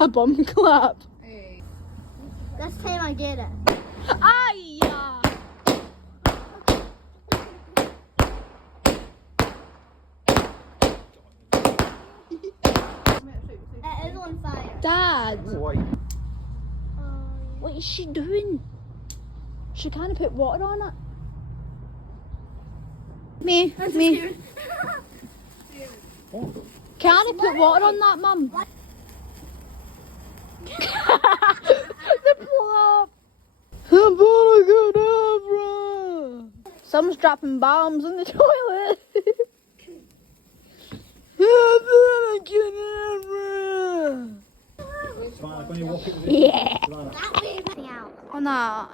A bum clap. This time I get it. Aye! It is on fire. Dad, Why? what is she doing? She can't put water on it. Me. Can I put water on that, Mum? The plop. Someone's dropping bombs in the toilet. When you walk it with Yeah. Savannah. That way. Out. Oh no.